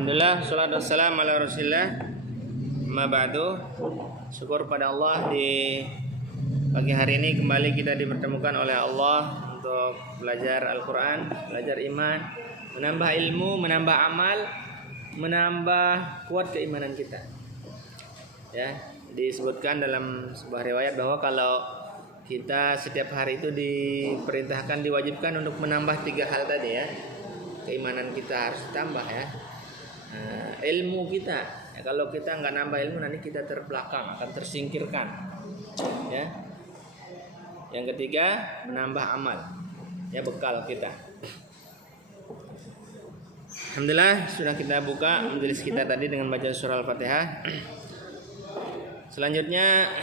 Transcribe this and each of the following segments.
Alhamdulillah, salatu wassalamu ala rasulillah. Ma ba'du. Syukur pada Allah, di pagi hari ini kembali kita dipertemukan oleh Allah untuk belajar Al-Quran, belajar iman, menambah ilmu, menambah amal, menambah kuat keimanan kita. Ya, disebutkan dalam sebuah riwayat bahwa kalau kita setiap hari itu diperintahkan, diwajibkan untuk menambah 3 hal tadi ya. Keimanan kita harus ditambah ya. Ilmu kita ya, kalau kita nggak nambah ilmu nanti kita terbelakang, akan tersingkirkan ya. Yang ketiga, menambah amal ya, bekal kita. Alhamdulillah, sudah kita buka majelis kita tadi dengan baca surah Al-Fatihah. Selanjutnya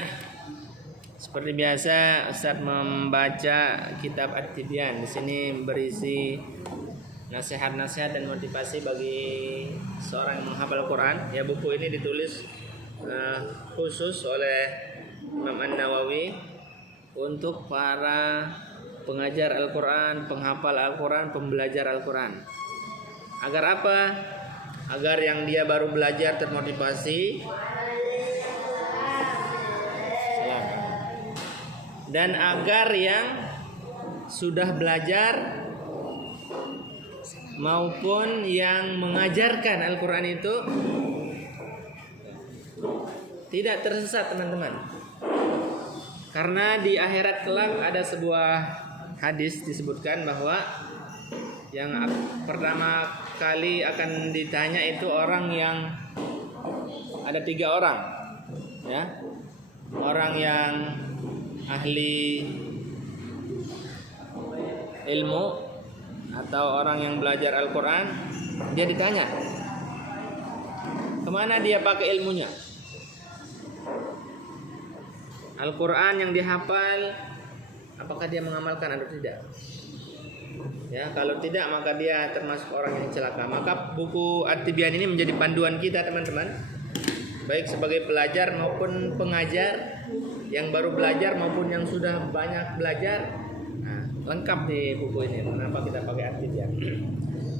seperti biasa Ustaz membaca kitab At-Tibyan. Di sini berisi nasihat-nasihat dan motivasi bagi seorang yang menghafal Quran. Ya, buku ini ditulis khusus oleh Imam An-Nawawi untuk para pengajar Al-Quran, penghafal Al-Quran, pembelajar Al-Quran. Agar apa? Agar yang dia baru belajar termotivasi, dan agar yang sudah belajar maupun yang mengajarkan Al-Quran itu tidak tersesat, teman-teman. Karena di akhirat kelak ada sebuah hadis disebutkan bahwa yang pertama kali akan ditanya itu orang yang ada 3 orang ya. Orang yang ahli ilmu atau orang yang belajar Al-Quran, dia ditanya kemana dia pakai ilmunya. Al-Quran yang dihafal, apakah dia mengamalkan atau tidak? Ya, kalau tidak maka dia termasuk orang yang celaka. Maka buku At-Tibyan ini menjadi panduan kita, teman-teman, baik sebagai pelajar maupun pengajar, yang baru belajar maupun yang sudah banyak belajar. Lengkap di buku ini. Kenapa kita pakai At-Tibyan?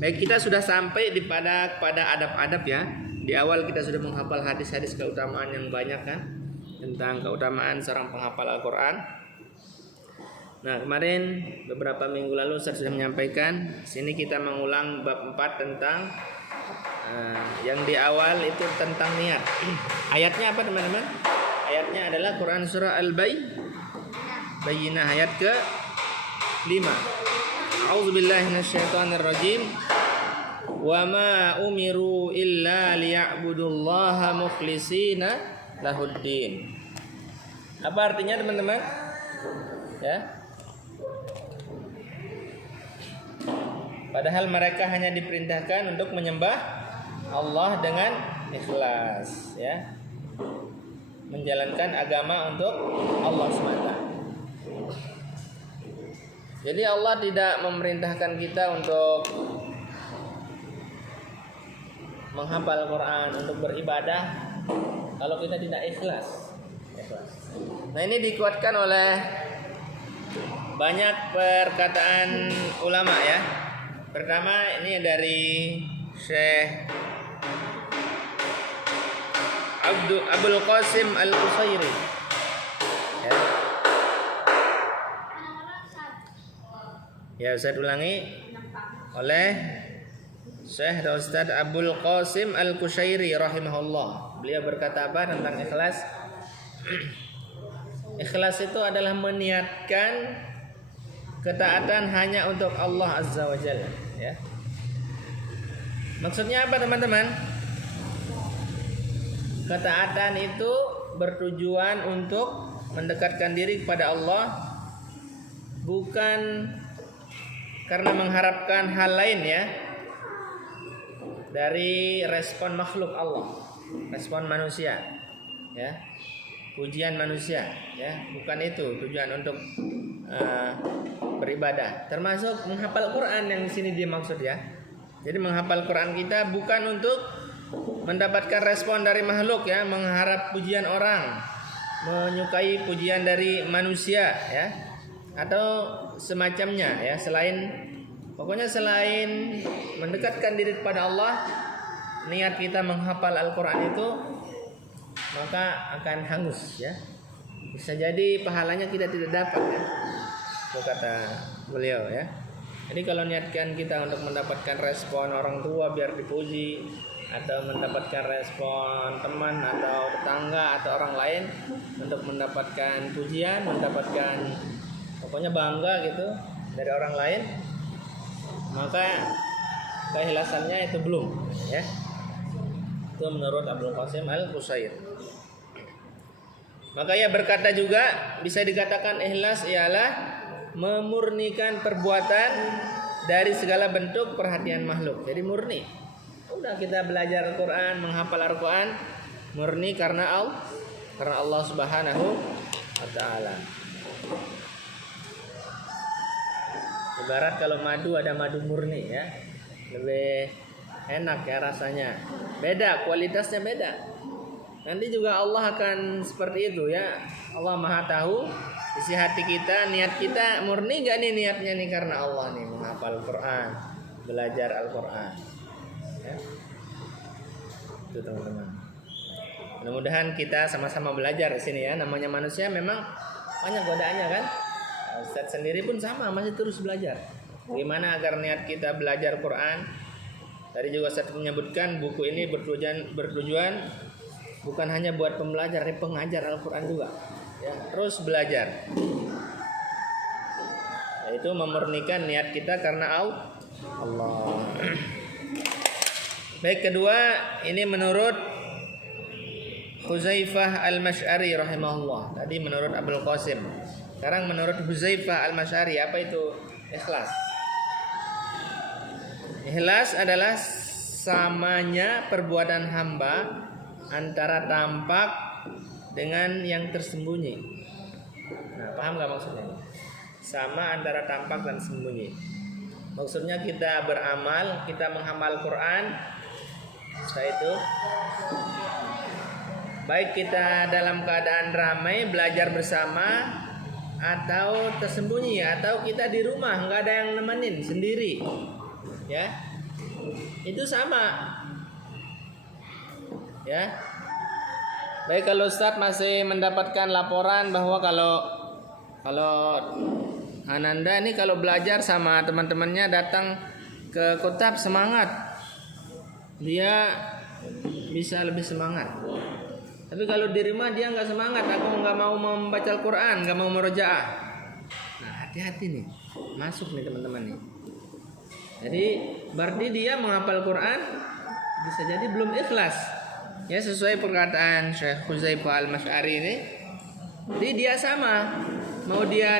Baik, kita sudah sampai pada adab-adab ya. Di awal kita sudah menghafal hadis-hadis keutamaan yang banyak kan, tentang keutamaan seorang penghafal Al-Quran. Nah, kemarin beberapa minggu lalu saya sudah menyampaikan. Sini kita mengulang bab 4 tentang yang di awal itu tentang niat. Ayatnya apa, teman-teman? Ayatnya adalah Quran surah Al-Bayyinah ayat ke 5. A'udzubillahi minasyaitonirrajim. Wa ma umiru illa liya'budullaha mukhlishina lahuddin. Apa artinya, teman-teman? Ya. Padahal mereka hanya diperintahkan untuk menyembah Allah dengan ikhlas ya. Menjalankan agama untuk Allah semata. Jadi Allah tidak memerintahkan kita untuk menghafal Quran, untuk beribadah kalau kita tidak ikhlas. Nah, ini dikuatkan oleh banyak perkataan ulama ya. Pertama ini dari Syekh Abul Qasim Al-Qusairi ya. Ya, Ustaz ulangi, oleh Syekh Ustaz Abul Qasim Al-Qusairi rahimahullah. Beliau berkata apa tentang ikhlas? Ikhlas itu adalah meniatkan ketaatan hanya untuk Allah Azza wa Jalla ya. Maksudnya apa, teman-teman? Ketaatan itu bertujuan untuk mendekatkan diri kepada Allah, bukan karena mengharapkan hal lain ya dari respon makhluk Allah, respon manusia ya, pujian manusia ya, bukan itu tujuan untuk beribadah. Termasuk menghafal Quran yang di sini dimaksud ya. Jadi menghafal Quran kita bukan untuk mendapatkan respon dari makhluk ya, mengharap pujian orang, menyukai pujian dari manusia ya, atau semacamnya ya. Selain mendekatkan diri kepada Allah, niat kita menghafal Al-Quran itu, maka akan hangus ya. Bisa jadi pahalanya kita tidak dapat ya. Itu kata beliau ya. Jadi kalau niatkan kita untuk mendapatkan respon orang tua biar dipuji, atau mendapatkan respon teman atau tetangga atau orang lain untuk mendapatkan pujian, mendapatkan pokoknya bangga gitu dari orang lain, maka keikhlasannya itu belum ya. Itu menurut Abdul Qasim Al-Qusair. Maka ia berkata juga, bisa dikatakan ikhlas ialah memurnikan perbuatan dari segala bentuk perhatian makhluk. Jadi murni. Udah kita belajar Al-Quran, menghafal Al-Quran, murni karena Allah Subhanahu wa Ta'ala. Ibarat kalau madu, ada madu murni ya, lebih enak ya rasanya. Beda, kualitasnya beda. Nanti juga Allah akan seperti itu ya. Allah Maha tahu isi hati kita, niat kita murni gak nih niatnya nih karena Allah nih, menghafal Al-Quran, belajar Al-Quran ya. Itu teman-teman. Mudah-mudahan kita sama-sama belajar di sini ya. Namanya manusia memang banyak godaannya kan. Ustadz sendiri pun sama, masih terus belajar. Gimana agar niat kita belajar Quran. Tadi juga Ustadz menyebutkan buku ini bertujuan bukan hanya buat pembelajar, tapi pengajar Al-Quran juga. Ya, terus belajar. Yaitu memurnikan niat kita karena Allah. Baik, kedua, ini menurut Huzaifah Al-Masy'ari rahimahullah. Tadi menurut Abdul Qasim. Sekarang menurut Huzaifah Al-Masy'ari, apa itu ikhlas? Ikhlas adalah samanya perbuatan hamba antara tampak dengan yang tersembunyi. Nah, paham gak maksudnya? Sama antara tampak dan sembunyi. Maksudnya kita beramal, kita menghafal Quran. Setelah itu, baik kita dalam keadaan ramai belajar bersama, atau tersembunyi, atau kita di rumah nggak ada yang nemenin, sendiri, ya, itu sama, ya. Baik, kalau Ustadz masih mendapatkan laporan bahwa kalau Ananda ini kalau belajar sama teman-temannya datang ke Kutab semangat, dia bisa lebih semangat. Tapi kalau di rumah dia nggak semangat, aku nggak mau membaca Al-Quran, nggak mau merojaah. Nah, hati-hati nih, masuk nih teman-teman nih. Jadi berarti dia menghafal Quran bisa jadi belum ikhlas. Ya, sesuai perkataan Syekh Huzaifah Al-Masy'ari ini, jadi dia sama, mau dia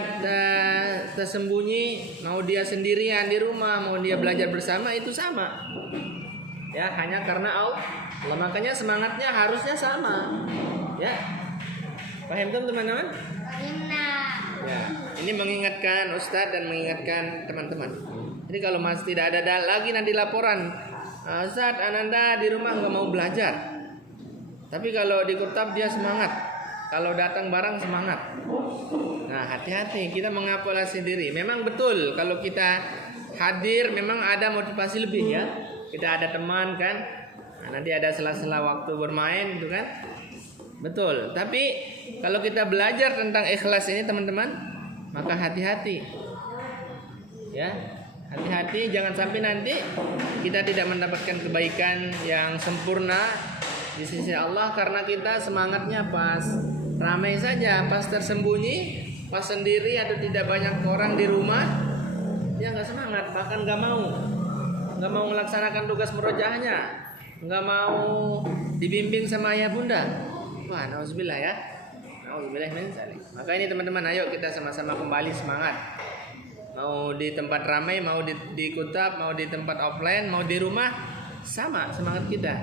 tersembunyi, mau dia sendirian di rumah, mau dia belajar bersama, itu sama. Ya, hanya karena Allah, makanya semangatnya harusnya sama. Ya, paham kan teman-teman? Ya, ini mengingatkan Ustadz dan mengingatkan teman-teman. Jadi kalau masih tidak ada lagi nanti laporan, Ustadz Ananda di rumah nggak mau belajar. Tapi kalau di Kutab dia semangat, kalau datang barang semangat. Nah, hati-hati, kita mengevaluasi diri. Memang betul kalau kita hadir memang ada motivasi lebih ya. Kita ada teman kan, nah, nanti ada sela-sela waktu bermain itu kan, betul. Tapi kalau kita belajar tentang ikhlas ini teman-teman, maka hati-hati, ya, hati-hati jangan sampai nanti kita tidak mendapatkan kebaikan yang sempurna di sisi Allah karena kita semangatnya pas ramai saja, pas tersembunyi, pas sendiri atau tidak banyak orang di rumah, dia nggak semangat, bahkan nggak mau melaksanakan tugas merojaahnya, nggak mau dibimbing sama ayah bunda. Wah, nauzubillah ya, nauzubillah min dzalik. Maka ini teman-teman, ayo kita sama-sama kembali semangat. Mau di tempat ramai, mau di Kutab, mau di tempat offline, mau di rumah, sama semangat kita.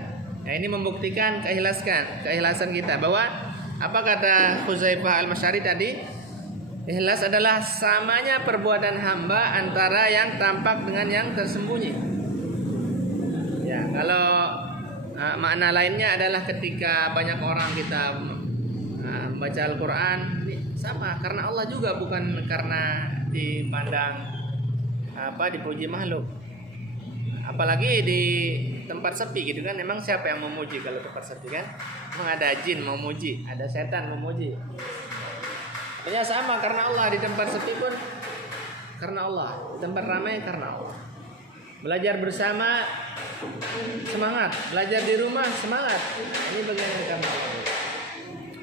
Nah, ini membuktikan keikhlasan kita. Bahwa apa kata Huzaifah Al-Masy'ari tadi? Ikhlas adalah samanya perbuatan hamba antara yang tampak dengan yang tersembunyi. Ya, kalau makna lainnya adalah ketika banyak orang kita baca Al-Quran, ini sama karena Allah juga, bukan karena dipandang dipuji makhluk. apalagi di tempat sepi gitu kan, memang siapa yang memuji kalau tempat sepi kan? Memang ada jin memuji, ada setan memuji. Ya sama, karena Allah. Di tempat sepi pun karena Allah, di tempat ramai karena Allah. Belajar bersama semangat, belajar di rumah semangat. Ini bagian yang karena Allah.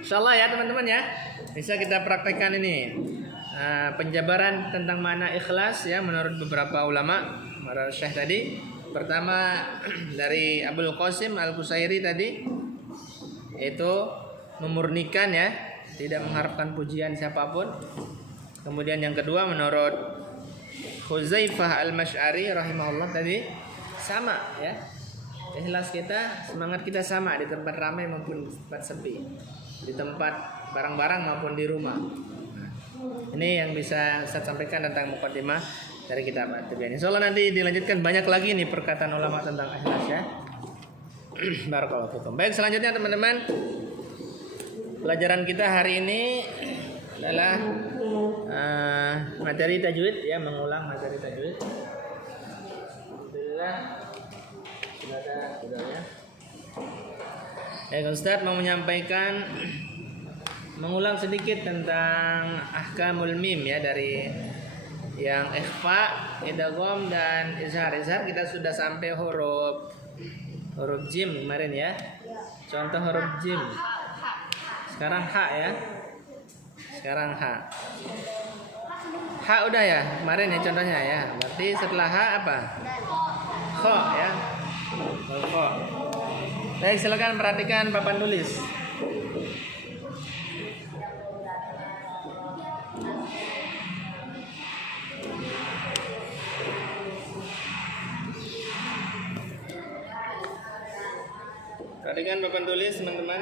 Insyaallah ya teman-teman ya, bisa kita praktekkan ini penjabaran tentang makna ikhlas ya menurut beberapa ulama, para syekh tadi. Pertama dari Abul Qasim Al-Qusairi tadi, itu memurnikan ya, tidak mengharapkan pujian siapapun. Kemudian yang kedua menurut Khuzaifah Al-Masy'ari rahimahullah tadi, sama ya, ikhlas kita, semangat kita sama di tempat ramai maupun di tempat sepi, di tempat barang-barang maupun di rumah. Ini yang bisa saya sampaikan tentang mukadimah dari kitab At-Tibyan. Insyaallah nanti dilanjutkan banyak lagi nih perkataan ulama tentang ikhlas ya. Barakallahu fikum. Baik, selanjutnya teman-teman, pelajaran kita hari ini adalah materi tajwid ya, mengulang materi tajwid. Alhamdulillah sudah ada ya. Ustaz mau menyampaikan, mengulang sedikit tentang ahkamul mim ya, dari yang ikhfa, idgham dan izhar. Izhar kita sudah sampai huruf jim kemarin ya. Contoh huruf jim. Sekarang ha ya. Sekarang ha. Ha udah ya, kemarin ya contohnya ya. Berarti setelah ha apa? Kha ya. Kha. Baik, silakan perhatikan papan tulis. Perhatikan papan tulis teman-teman,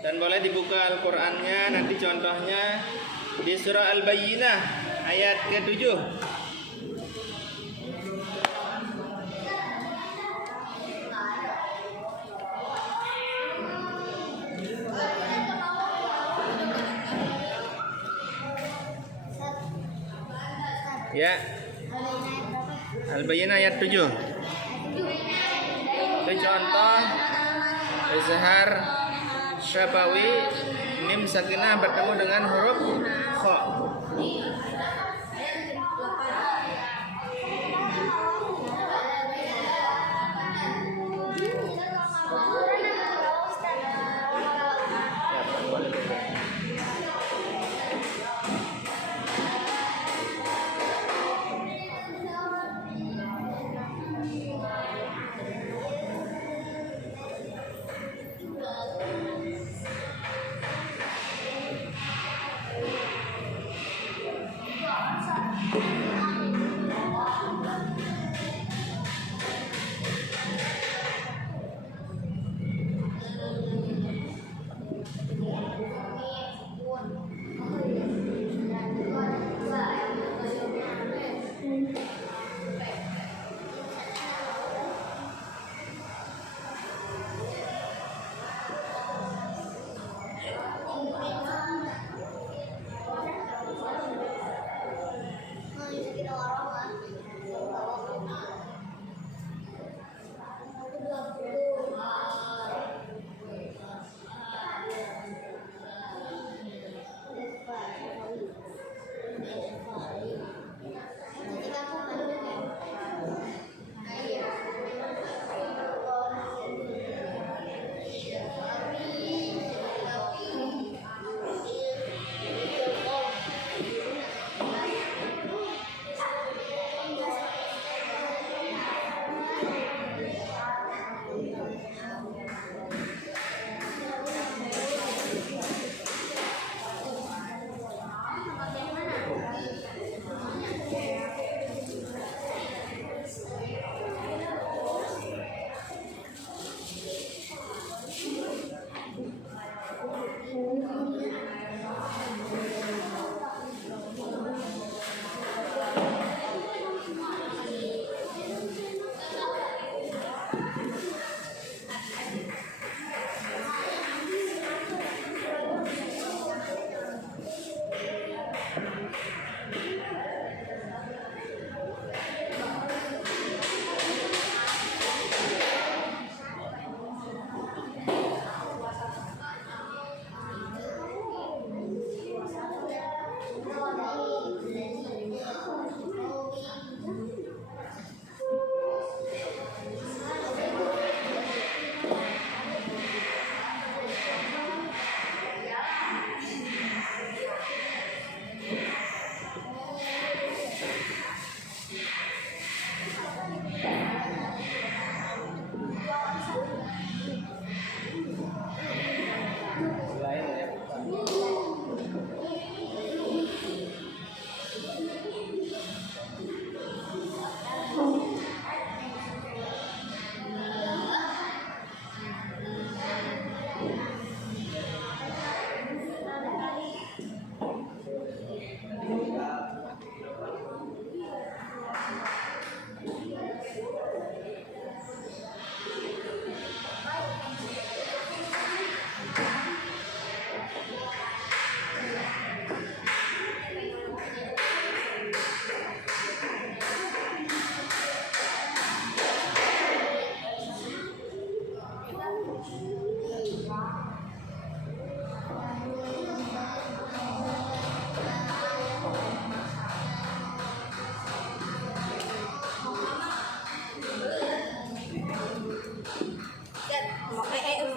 dan boleh dibuka Al-Qur'annya, nanti contohnya di surah Al-Bayyinah ayat ke-7. Ya, Al-Bayyinah ayat 7. Itu contoh izhar syafawi, mim sakinah bertemu dengan huruf kha.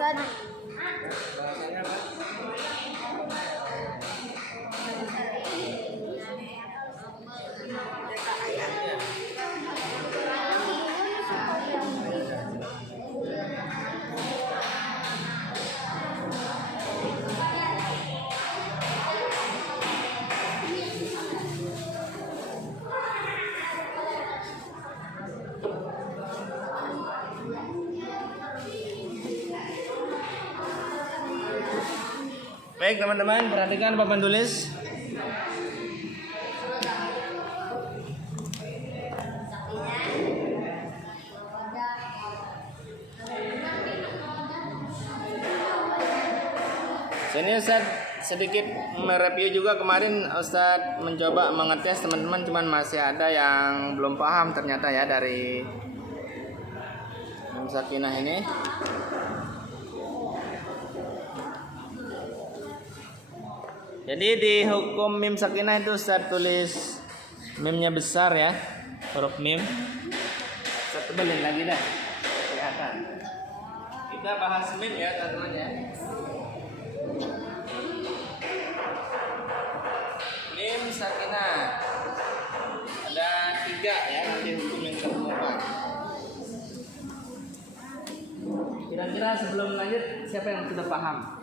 Bahasanya apa? Baik teman-teman, perhatikan papan tulis. Sini Ustaz sedikit mereview juga, kemarin Ustaz mencoba mengetes teman-teman, cuman masih ada yang belum paham ternyata ya dari Mim Sakinah ini. Jadi di hukum Mim Sakinah itu Ustaz tulis mimnya besar ya, huruf mim. Ustaz tebelin lagi dah, kelihatan. Kita bahas mim ya teman-teman ya. Mim Sakinah ada 3 ya, nanti hukum yang termuat. Kira-kira sebelum lanjut siapa yang sudah paham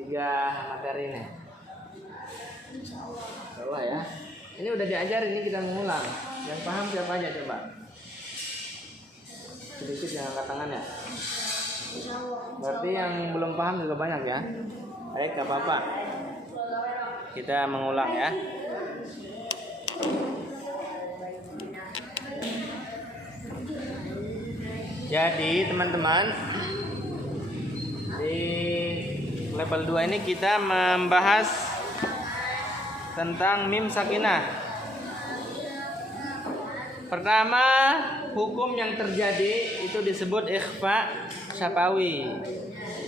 3 materi ini? Coba ya. Ini udah diajarin, ini kita mengulang. Yang paham siapa aja coba? Sedikit yang angkat tangan ya. Berarti yang belum paham juga banyak ya. Baik, gak apa-apa. Kita mengulang ya. Jadi teman-teman, di level 2 ini kita membahas tentang Mim Sakinah. Pertama, hukum yang terjadi itu disebut ikhfa syafawi.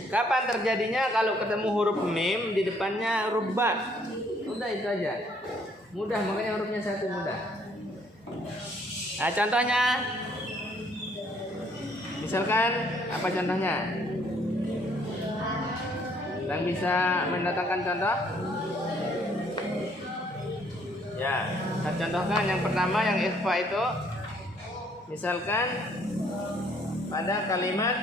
Kapan terjadinya? Kalau ketemu huruf mim di depannya huruf ba. Udah itu aja. Mudah, makanya hurufnya 1 mudah. Nah, contohnya misalkan apa contohnya? Dan bisa mendatangkan contoh? Ya, saya contohkan yang pertama yang ikhfa itu, misalkan pada kalimat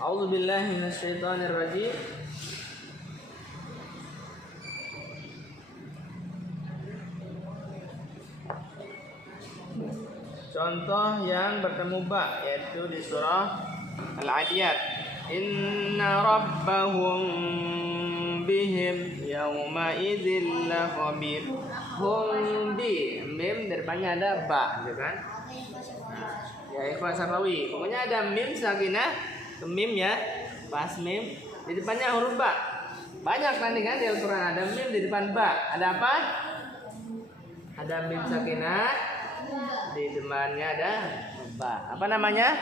A'udzubillahi minasyaitonirrajim. Contoh yang bertemu ba, yaitu di surah Al-Adiyat. Inna rabbahum bihim yauma idzil lakhabir. Hum bi, mim depannya ada ba, gitu kan? Ya, ikhfa syafawi. Pokoknya ada mim sakinah, mim ya, pas mim di depannya huruf ba. Banyak nanti kan di Al-Qur'an ada mim di depan ba. Ada apa? Ada mim sakinah, di depannya ada ba. Apa namanya?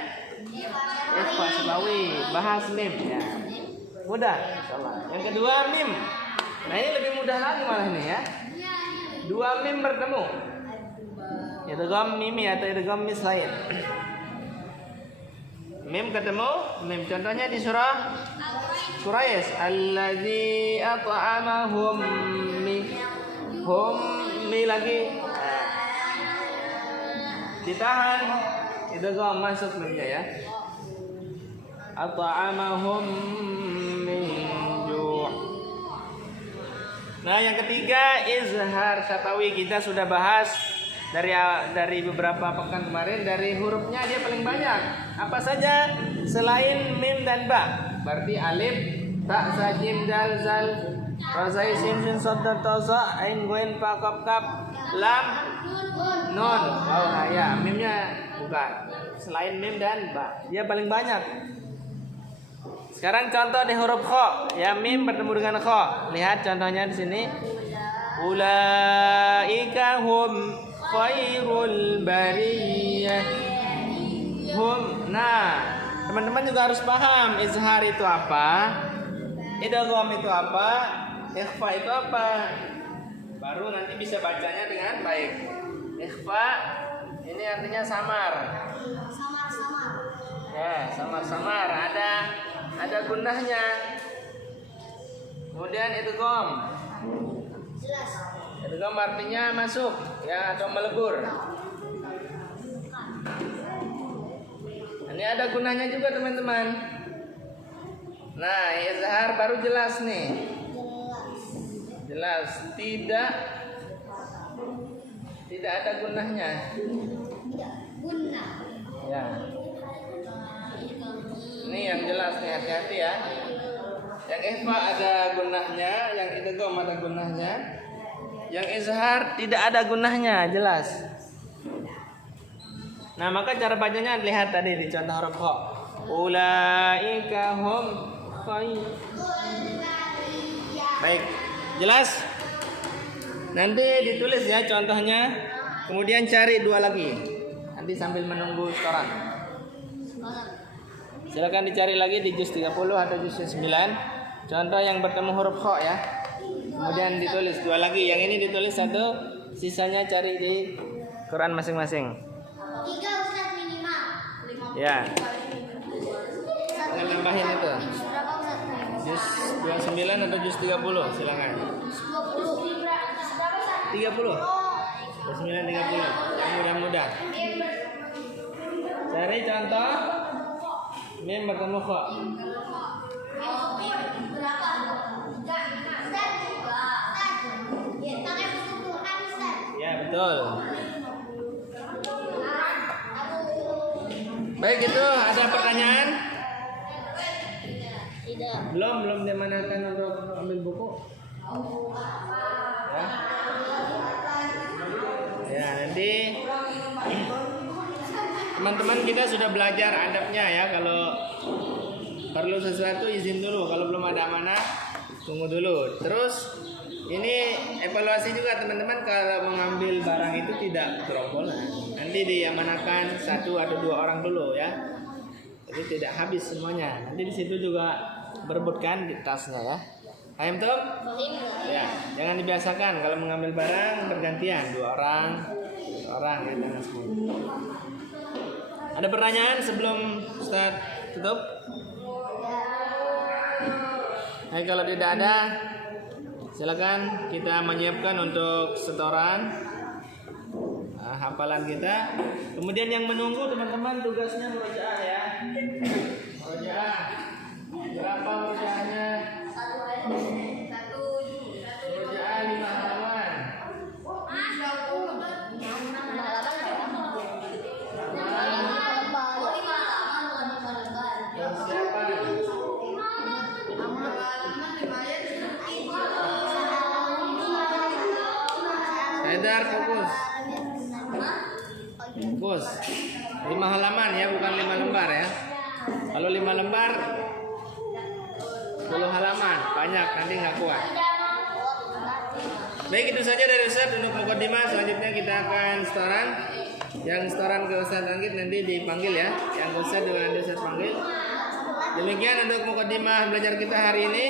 Ikhfa syafawi, bahas mim ya. Mudah, insyaallah. Yang kedua mim. Nah, ini lebih mudah lagi malah ini ya. 2 mim bertemu. Idgham mimi atau idgham mislain. Mim ketemu, mim contohnya di surah Quraisy, allazi at'amahum min hum mi lagi. Nah, ditahan, idgham masuk mimnya ya. At'amahum min ju'. Nah, yang ketiga izhar syafawi, kita sudah bahas dari beberapa pekan kemarin. Dari hurufnya dia paling banyak. Apa saja selain mim dan ba? Berarti alif, ta, sa, jim, dal, zal, ra, zai, sin, shin, shad, dal, ta, za, ain, ghain, fa, kaf, kaf, lam, nun, waw, ha, ya. Mimnya bukan. Selain mim dan ba, dia paling banyak. Sekarang contoh di huruf kha, ya, mim bertemu dengan kha. Lihat contohnya di sini. Ulaika hum khairul bariyah. Hum. Nah, teman-teman juga harus paham izhar itu apa, idgham itu apa, ikhfa itu apa. Baru nanti bisa bacanya dengan baik. Ikhfa ini artinya samar. Ya, samar-samar ada gunnahnya. Kemudian idgham. Idgham artinya masuk ya atau melebur. Ini ada gunanya juga teman-teman. Nah, izhar baru jelas nih. Jelas tidak ada gunanya. Ya. Ini yang jelas nih, hati-hati ya. Yang ikhfa ada gunahnya, yang idgham ada gunahnya. Yang izhar tidak ada gunahnya, jelas. Nah, maka cara bacanya lihat tadi di contoh huruf kha. Ulaika hum khair. Baik, jelas? Nanti ditulis ya contohnya. Kemudian cari 2 lagi. Nanti sambil menunggu setoran. Silakan dicari lagi di juz 30 atau juz 9. Contoh yang bertemu huruf kha ya. Kemudian ditulis 2 lagi. Yang ini ditulis 1, sisanya cari di Quran masing-masing. 3 Ustaz minimal. Ya. Jangan nambahin itu. Berapa Ustaz? Juz 29 atau juz 30, silakan. 20. Berapa Ustaz? 30. 29 30. Yang mudah-mudah. Cari contoh mim bertemu kha. Berapa? Ustaz. Ya, pakai buku Quran Ustaz. Ya, betul. Baik, itu ada pertanyaan? Tidak. Belum dimanakan untuk ambil buku? Ya. Ya, nanti teman-teman kita sudah belajar adabnya ya. Kalau perlu sesuatu izin dulu. Kalau belum ada amanah, tunggu dulu. Terus ini evaluasi juga teman-teman, kalau mengambil barang itu tidak gerombolan. Nanti diamanahkan 1 atau 2 orang dulu ya. Jadi tidak habis semuanya. Nanti di situ juga berebutkan di tasnya ya. Paham tuh? Ya, jangan dibiasakan kalau mengambil barang bergantian 2 orang, 1 orang ya, jangan semua. Ada pertanyaan sebelum Ustaz tutup? Nah, kalau tidak ada, silakan kita menyiapkan untuk setoran hafalan kita. Kemudian yang menunggu teman-teman tugasnya murojaah ya. Murojaah. Berapa murojaahnya? 1. Murojaah 5 halaman. Persiapan. Haidar, fokus. Fokus. 5 halaman ya, bukan 5 lembar ya. Kalau 5 lembar 10 halaman, banyak nanti nggak kuat. Baik, itu saja dari Ustaz untuk mukadimah. Selanjutnya kita akan setoran. Yang setoran ke Ustaz Anggit nanti dipanggil ya. Yang Ustaz dengan Ustaz panggil. Demikian untuk mukadimah belajar kita hari ini.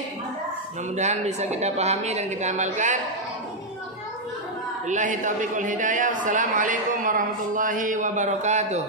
Mudah-mudahan bisa kita pahami dan kita amalkan. Billahi taufiq wal hidayah. Assalamualaikum warahmatullahi wabarakatuh.